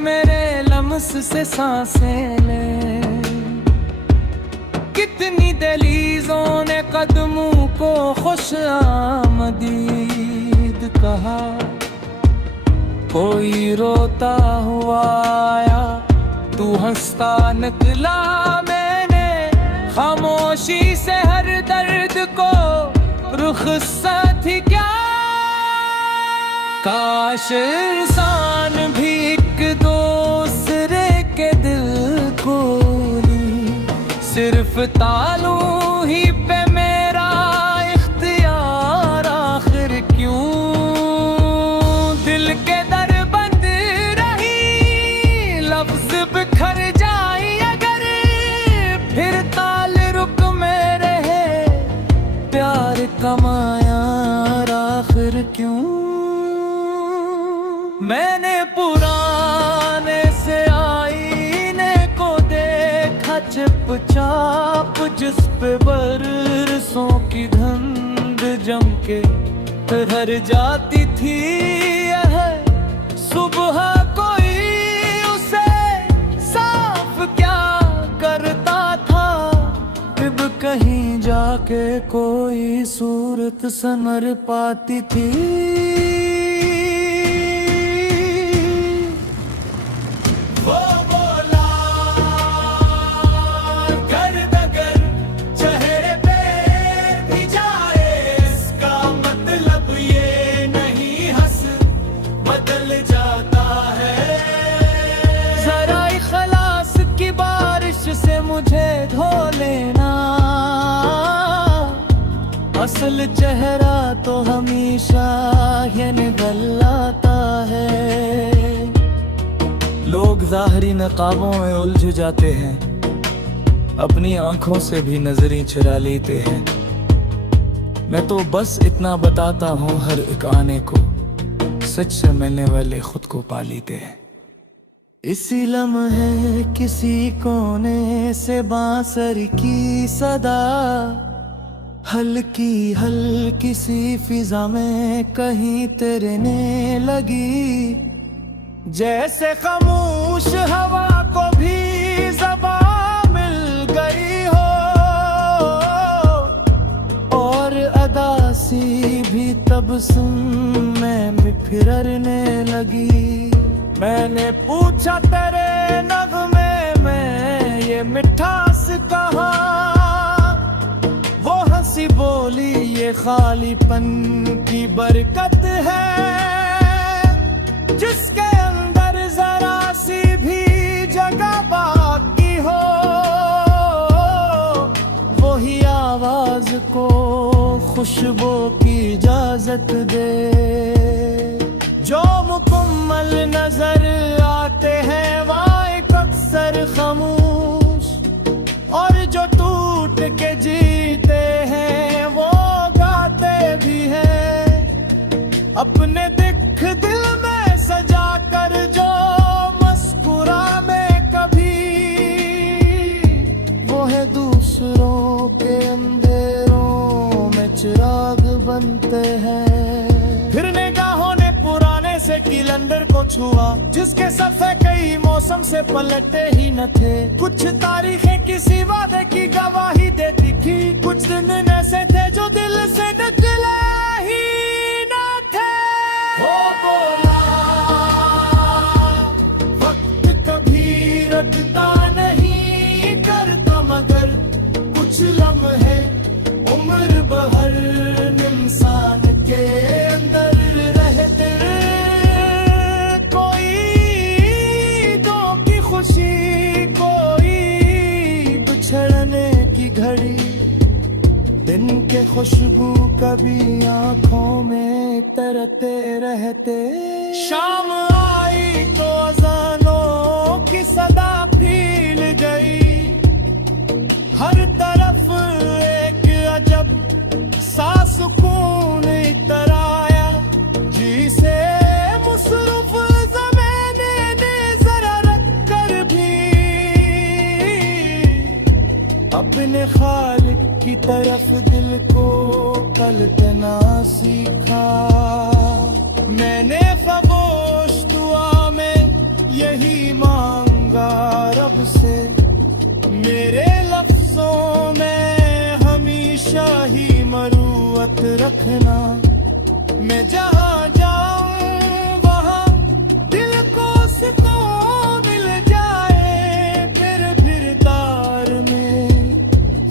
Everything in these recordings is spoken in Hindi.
मेरे लम्स से सांसें ले। कितनी दहलीजों ने कदमों को खुश आमदीद कहा। कोई रोता हुआ आया, तू हंसता निकला। मैंने खामोशी से हर दर्द को रुखसत ही क्या। काश इंसान भी एक दूसरे के दिल को सिर्फ तालू ही पे मेरा इख्तियार आखिर क्यों। दिल के दर बंद रही, लफ्ज बिखर जाए अगर, फिर ताल रुक में रहे प्यार कमाया आखिर क्यों। मैंने पुराने से आईने को देखा चुपचाप, जिस पे बरसों की धुंध जम के ठहर जाती थी। यह सुबह कोई उसे साफ क्या करता था, अब कहीं जाके कोई सूरत संवर पाती थी। मुझे धो लेना, असल चेहरा तो हमेशा ये निकल आता है। लोग ज़ाहरी नकाबों में उलझ जाते हैं, अपनी आंखों से भी नजरें चुरा लेते हैं। मैं तो बस इतना बताता हूँ हर एक आने को, सच से मिलने वाले खुद को पा लेते हैं। इसी लम्हे किसी कोने से बांसुरी की सदा, हल्की हल्की सी फिजा में कहीं तेरने लगी। जैसे खामोश हवा को भी ज़बान मिल गई हो, और अदा सी भी तबस्सुम में बिखरने लगी। मैंने पूछा तेरे नगमे में ये मिठास कहाँ, वो हंसी बोली ये खालीपन की बरकत है। जिसके अंदर जरा सी भी जगह बाकी हो, वही आवाज को खुशबू की इजाजत दे। जो मुकम्मल नजर आते हैं वहाँ एक अक्सर खामोश, और जो टूट के जीते हैं वो गाते भी हैं। अपने दिख दिल में सजा कर जो मुस्कुरा में कभी, वो है दूसरों के अंधेरों में चिराग बनते हैं। फिर निगाहों ने पुराने से कैलेंडर को छुआ, जिसके सफ़े कई मौसम से पलटे ही न थे। कुछ तारीखें किसी वादे की गवाही देती थी, कुछ दिन ऐसे थे जो दिल से निकले ही न थे। वो बोला वक्त कभी रखता नहीं करता, मगर कुछ लम्हे उम्र भर इंसान के अंदर रहते। कोई दो की खुशी, कोई बिछड़ने की घड़ी, दिन के खुशबू कभी आंखों में तरते रहते। शाम आई तो अज़ानों की सदा फील गई, हर तरफ एक अजब सा सुकून इतर आया। जी से मुसरुफ ज़माने ने जरा रख कर भी अपने खालिक की तरफ दिल को पलटना सीखा। मैंने खामोश दुआ में यही मांगा रब से। मेरे लफ्जों में हमेशा ही मरूअत रखना। मैं जहाँ जाऊँ वहाँ दिल को सुकून मिल जाए। फिर तार में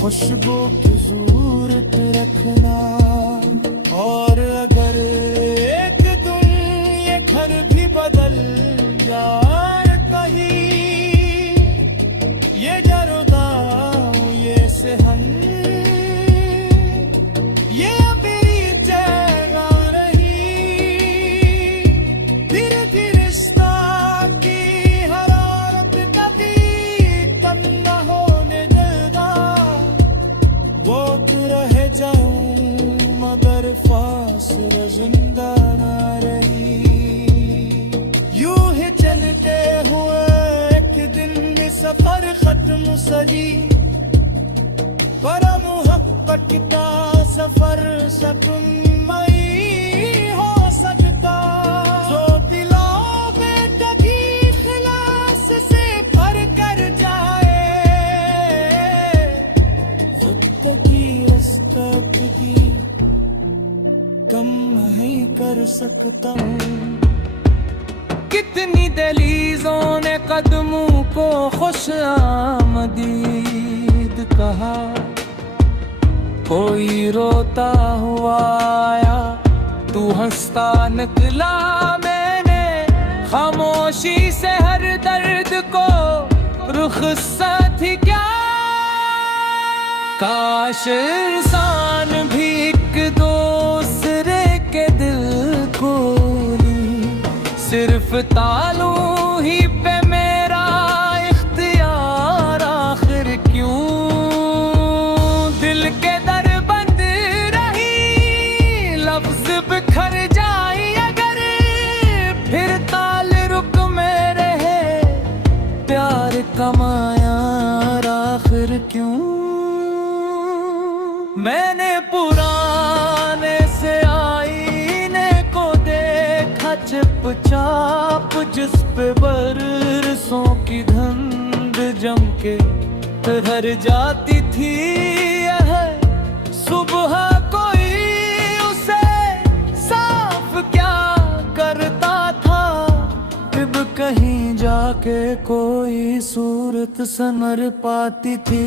खुशबू की ज़रूरत रखना। और अगर एक दिन ये घर भी बदल जाए कहीं, ये जरदा ये सहन ये अभी जगह रही। धीरे धीरे रिश्ता की हरारत कभी कम न होने देगा। वो तो रह जाऊं मगर फासला जिंदा ना रही। यूं ही चलते हुए एक दिन में सफर खत्म सजी। पर मोहब्बत का सफर सकूनमयी हो सकता। जो दिलों में कभी इखलास से भर कर जाए, ज़िंदगी रास्ता की कम नहीं कर सकता। कितनी दहलीज़ों ने कदमों को खुश आमदीद कहा। कोई रोता हुआ आया, तू हंसता निकला। मैंने खामोशी से हर दर्द को रुख़सत थी क्या। काश इंसान भी एक दूसरे के दिल को सिर्फ तालू ही पे मेरा इख्तियार आखिर क्यों। दिल के दर बंद रही, लफ्ज बिखर जाए अगर। फिर ताल रुक में रहे, प्यार कमाया आखिर क्यों। मैंने पुराने से आईने को देखा चुपचाप, जिस पे बरसों की धुंध जम के ठहर जाती थी। यह सुबह कोई उसे साफ क्या करता था। अब कहीं जाके कोई सूरत संवर पाती थी।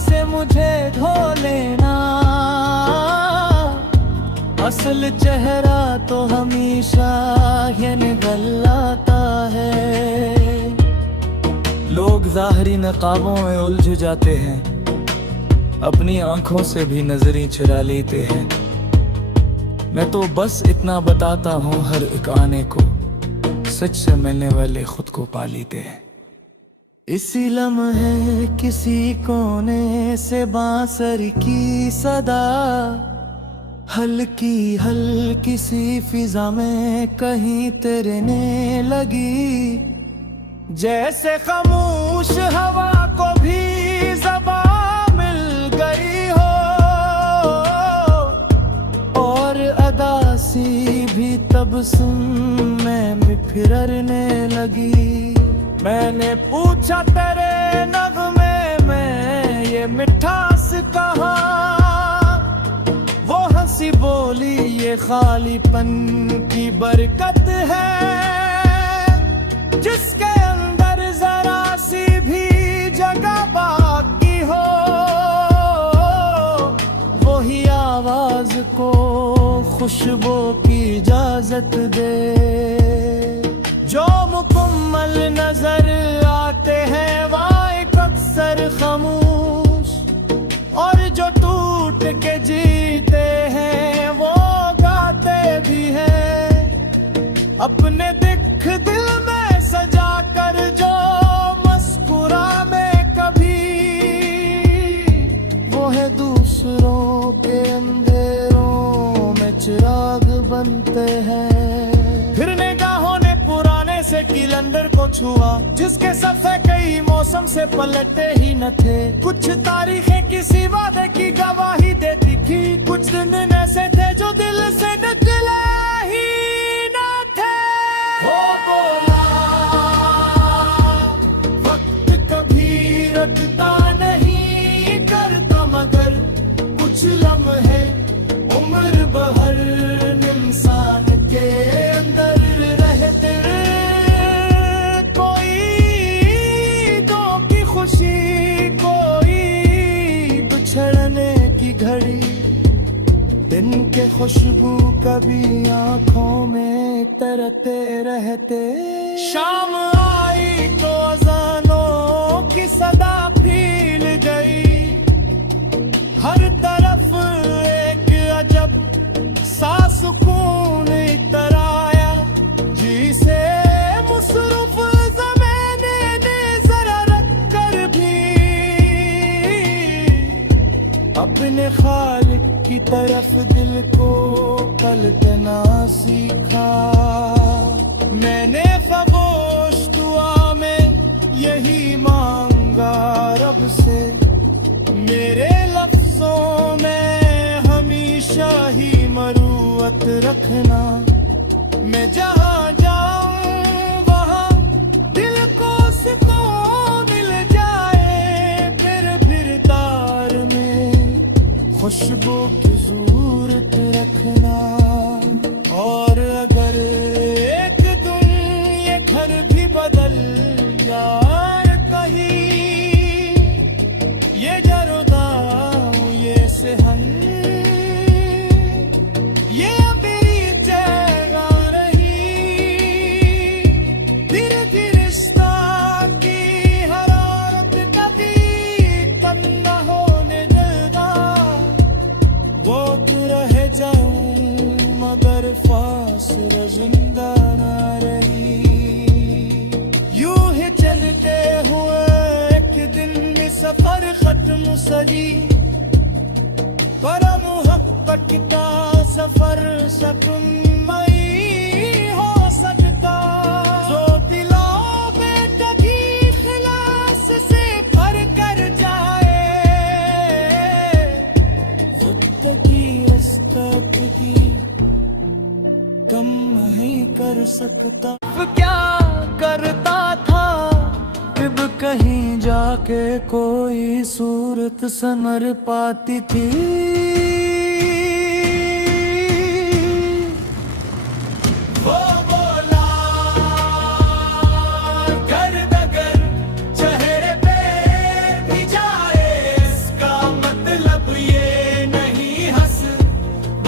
से मुझे धो लेना, असल चेहरा तो हमेशा ये निकल आता है। लोग ज़ाहरी नकाबों में उलझ जाते हैं, अपनी आंखों से भी नजरें चुरा लेते हैं। मैं तो बस इतना बताता हूँ हर एक आने को, सच से मिलने वाले खुद को पा लेते हैं। इसी लम्हे किसी कोने से बांसुरी की सदा, हल्की हल्की सी फिजा में कहीं तेरने लगी। जैसे खामोश हवा को भी ज़बान मिल गई हो, और अदा सी भी तबस्सुम में बिखरने लगी। मैंने पूछा तेरे नगमे में ये मिठास कहाँ। वो हंसी बोली ये खालीपन की बरकत है, जिसके अंदर जरा सी भी जगह बाकी हो। वही आवाज को खुशबू की इजाजत दे, जो मुकम्मल नजर आते हैं वहाँ एक अक्सर खामोश, और जो टूट के जीते हैं वो गाते भी हैं। अपने दिख दिल में सजा कर जो मुस्कुरा में कभी, वो है दूसरों के बनते हैं। फिर निगाहों ने पुराने से कैलेंडर को छुआ, जिसके सफ़े कई मौसम से पलटे ही न थे। कुछ तारीखें किसी वादे की गवाही देती थी, कुछ दिन ऐसे थे जो दिल से निकले ही न थे। वो बोला वक्त कभी रटता नहीं, करता मगर कुछ लम्हे उम्र भर इंसान के अंदर रहते। कोई दो की खुशी, कोई बिछड़ने की घड़ी, दिन के खुशबू कभी आंखों में तरते रहते। शाम आई तो अजानों की सदा फील गई, हर तरफ एक अजब सा सुकून इतर आया। जी से मुसरुफ ज़माने ने जरा रख कर भी अपने खालिक की तरफ दिल को पलटना सीखा। मैंने खामोश दुआ में यही मांगा रब से, मेरे लफ्जों में हमेशा ही मरूअत रखना। मैं जहाँ जाऊँ वहाँ दिल को सुकून मिल जाए। फिर तार में खुशबू की ज़रूरत रखना। और अगर एक दिन ये घर भी बदल जाए कहीं, ये जरूदा ये सहन ये मेरी जगह रही। धीरे धीरे रिश्ता की हरारत कभी कम न होने देगा। वो तो रह जाऊं मगर फासला जिंदा न रही। यूं ही चलते हुए एक दिन सफर खत्म सजी, पर मोहब्बत का सफर सकमई हो सकता। जो दिलों में कभी खिलास से भर कर जाए, वक्त की रस्तक की कम नहीं कर सकता। क्या करता था अब कहीं जाके कोई सूरत संवर पाती थी। वो बोला गर चेहरे पे भी जाए, इसका मतलब ये नहीं हंस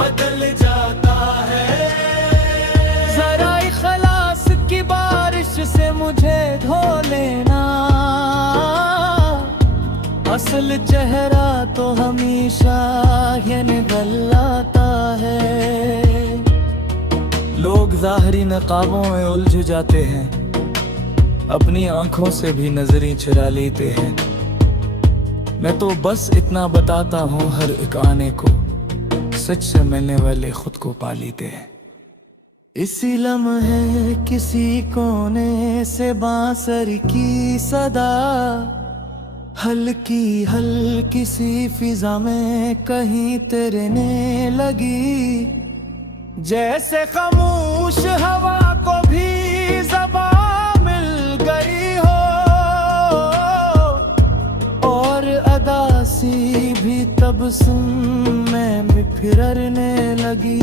बदल जाता है। जरा इखलास की बारिश से मुझे धो लेना, असल चेहरा तो हमेशा ये निकल आता है। लोग ज़ाहरी नकाबों में उलझ जाते हैं, अपनी आंखों से भी नजरें चुरा लेते हैं। मैं तो बस इतना बताता हूँ हर एक आने को, सच से मिलने वाले खुद को पा लेते हैं। इसी लम्हे किसी कोने से बांसुरी की सदा, हल्की हल्की सी फिजा में कहीं तेरने लगी। जैसे खामोश हवा को भी ज़बान मिल गई हो, और अदा सी भी तबस्सुम में बिखरने लगी।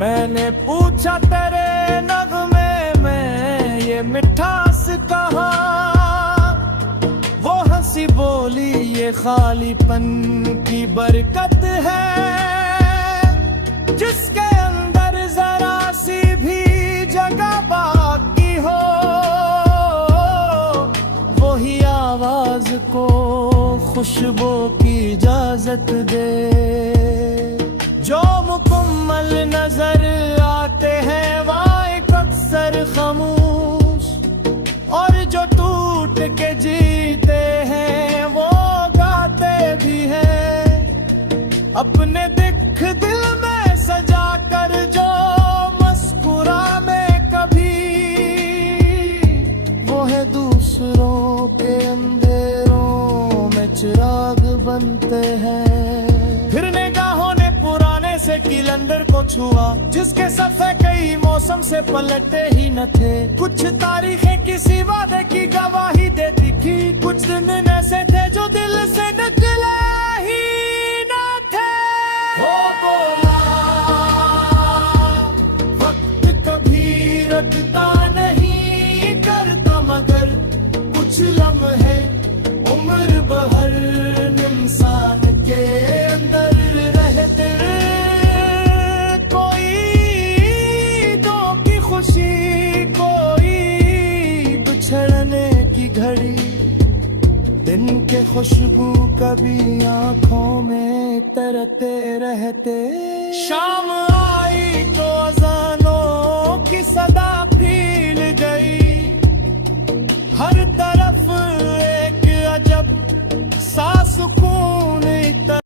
मैंने पूछा तेरे नगमे में ये मिठास कहाँ, वो हंसी बोली ये खालीपन की बरकत है। जिसके अंदर जरा सी भी जगह बाकी हो, वही आवाज को खुशबू की इजाजत दे। जो मुकम्मल नजर आते हैं वहाँ एक अक्सर खामोश, और जो टूट के जीते हैं वो गाते भी हैं। अपने दिल में सजा कर जो बनते हैं। फिर निगाहों ने पुराने से कैलेंडर को छुआ, जिसके सफ़े कई मौसम से पलटे ही न थे। कुछ तारीखें किसी वादे की गवाही देती थी, कुछ दिन ऐसे थे जो दिल से निकले ही न थे। वो बोला वक्त कभी रटता नहीं करता, मगर कुछ लम्हे उम्र भर इंसान के अंदर रहते। कोई दो की खुशी, कोई बिछड़ने की घड़ी, दिन के खुशबू कभी आंखों में तरते रहते। शाम आई तो